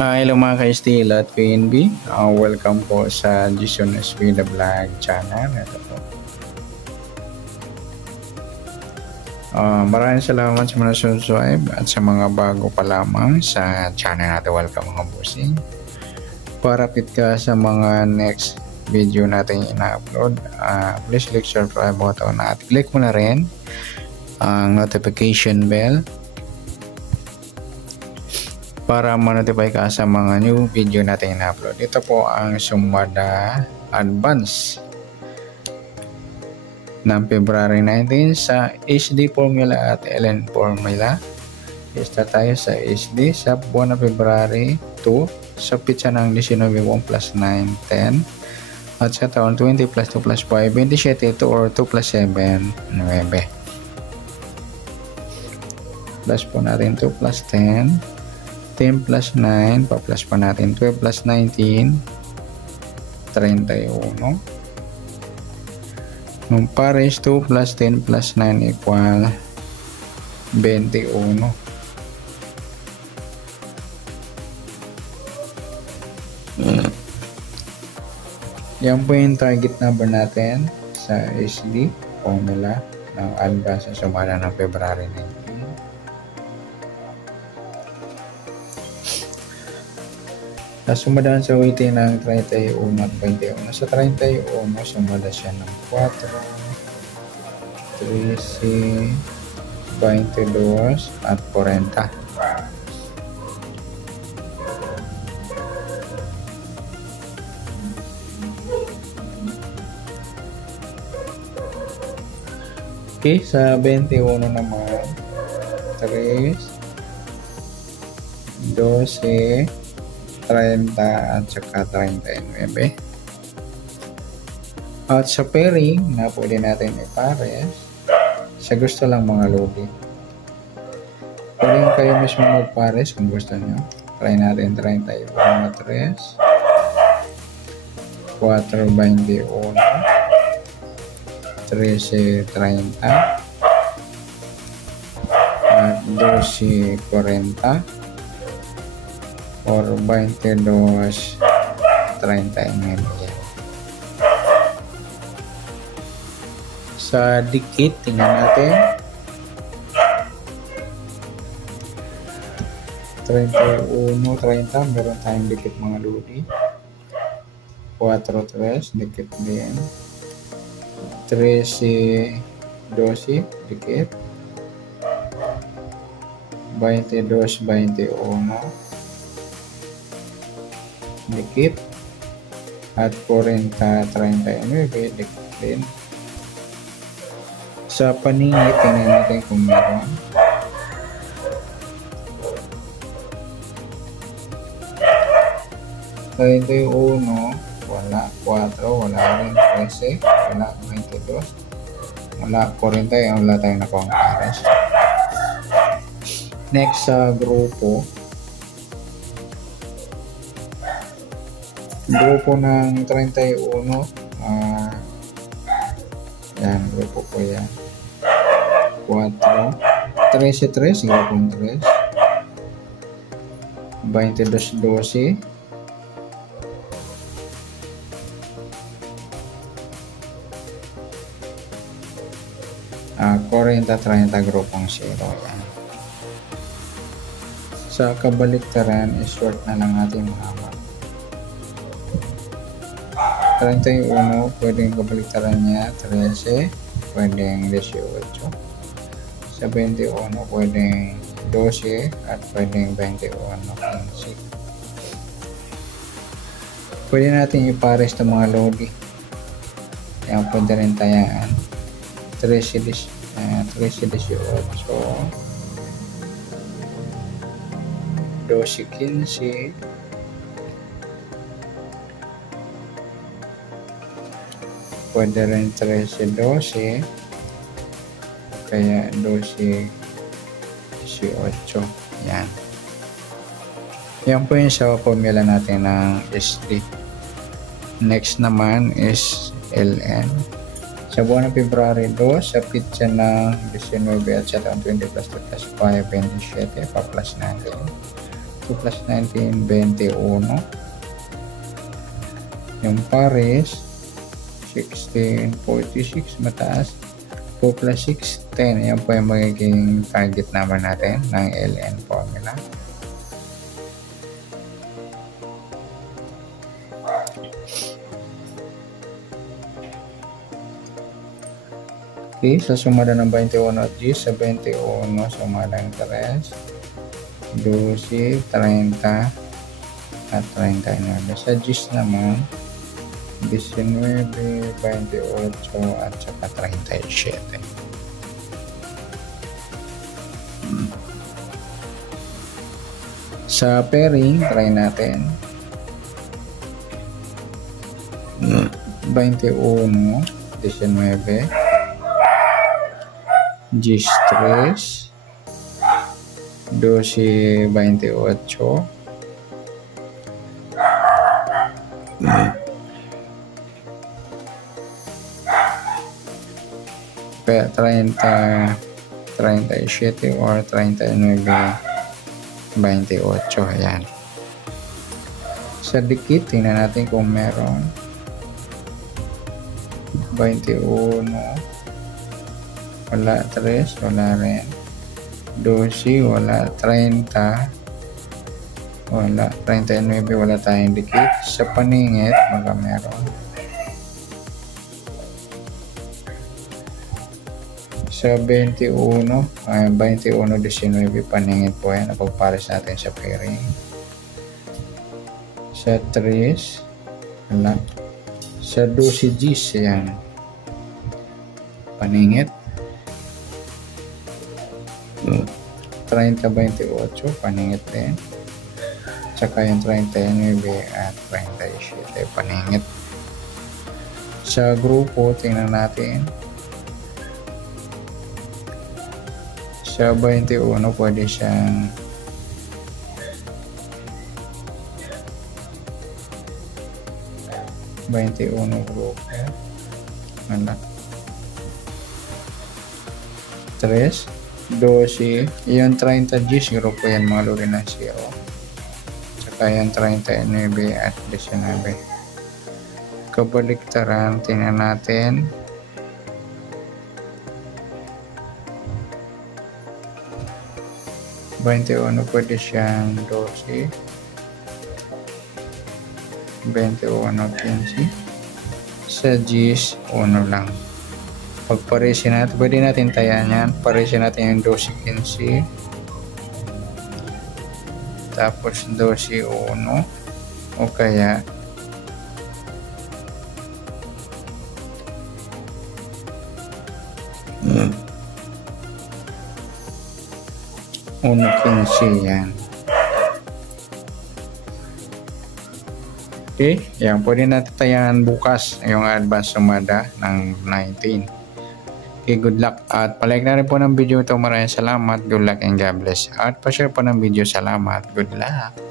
Hello mga ka-STL at PNB. Welcome po sa Jason SB The Vlog channel. Ito po. Maraming salamat sa mga subscribe at sa mga bago pa lamang sa channel natin. Welcome mga bossing. Parapit ka sa mga next video natin ina-upload. Please click subscribe button at click mo na rin ang notification bell para ma-notify ka sa mga new video natin in-upload. Ito po ang Sumada Advance ng February 19 sa HD formula at LN formula. Start tayo sa HD sa buwan ng February 2 sa pitsa ng 19 1 plus 9 10 at sa taon 20 plus 2 plus 5 27 2 or 2 plus 7 9. Plus po natin 2 plus 10 10 plus 9, pa-plus pa natin 12 plus 19, 31. Nung pares 2 plus 10 plus 9 equal 21. Yan po yung target number natin sa SD formula ng Advance sa sumada ng February 19. Sumadaan sa weighting ng 31 at 21. Sa 31, sumada siya ng 4, 13, 22 at 40. Okay, sa 21 naman, 3, 12, 30 at saka 39. At sa pairing na pwede natin ipares sa gusto lang mga lodi. Pwede kayo mismo magpares kung gusto nyo. Try natin 31 na 3, 4, 21, 13, 30 at 12, 40 or 22, 30 sa dikit. Tingnan natin 31, 30 meron tayong dikit mga lodi. 4, 3 dikit din. 13, 12 dikit. 22, 21 dikit at 40, 39 dikit din. Sa paningit, tingnan natin kung meron. Uno, wala. 4, wala rin. 13, wala. 22, wala. 40, wala tayong nakuha ang pares. Next sa grupo ng 31, yan, grupo ko yan. 4, 13, grupong 3, 22, 12, 40, 30, grupong 0. Yan. Sa kabaliktaran, short na lang natin mahaba. 31, pwedeng kabaliktaran niya 13, pwedeng 18. Sa 21, pwedeng 12 at pwedeng 21, 15. Pwede natin ipares ng mga lodi. Yan, pwede rin tayaan 13, 18, 12, 15, pwede rin 13, 12, kaya 12, 18. Yan. Yan po yung sa formula natin ng SD. Next naman is LN. Sa buwan ng February 2, sa pitsa ng 19 at sa taong 20 plus 2 plus 5, 27, pa plus natin. 2 plus 19, 21. Yung pares, 16, 46, mataas. 4 plus 6, 10. Yan po yung magiging target number natin ng LN formula. Okay, sa sumada ng 21 at G, sa 21, sumada ng 3, 12, 30, at 39. Sa G's naman, 19, 28, at saka 37. Sa pairing, try natin. 21, 19, G3, 12, 28, 30, 37 or 39, 28. Ayan. Sa dikit, tingnan natin kung meron. 21, wala. 3, wala rin. 12, wala. 30, wala. 39, wala tayong dikit. Sa paningit, baka meron. Sa 21, 19, paningit po yan. Napagpares natin sa pairing. Sa 3, wala. Sa 12 G's, yan. Paningit. 30, 28, paningit din. Tsaka yung 39 at 37, paningit. Sa grupo, tingnan natin. Sa 21, pwede siyang grupo. Wala. 3, 12. Yung 30 G's grupo yan, mga luri ng 0. Tsaka yung 39 at 19. Kabaliktaran, tingnan natin. Pwede siyang 12, 21, 15. Sa G's, 1 lang. Pagparesin natin, pwede natin tayan yan. Paresin natin yung 12, 15. Tapos 12, 1. O kaya 1.15 yan. Okay, yan. Pwede natin tayan bukas yung advance sumada ng 19. Okay, good luck. At palike na rin po ng video ito. Maraming salamat. Good luck and God bless. At pa-share po ng video. Salamat. Good luck.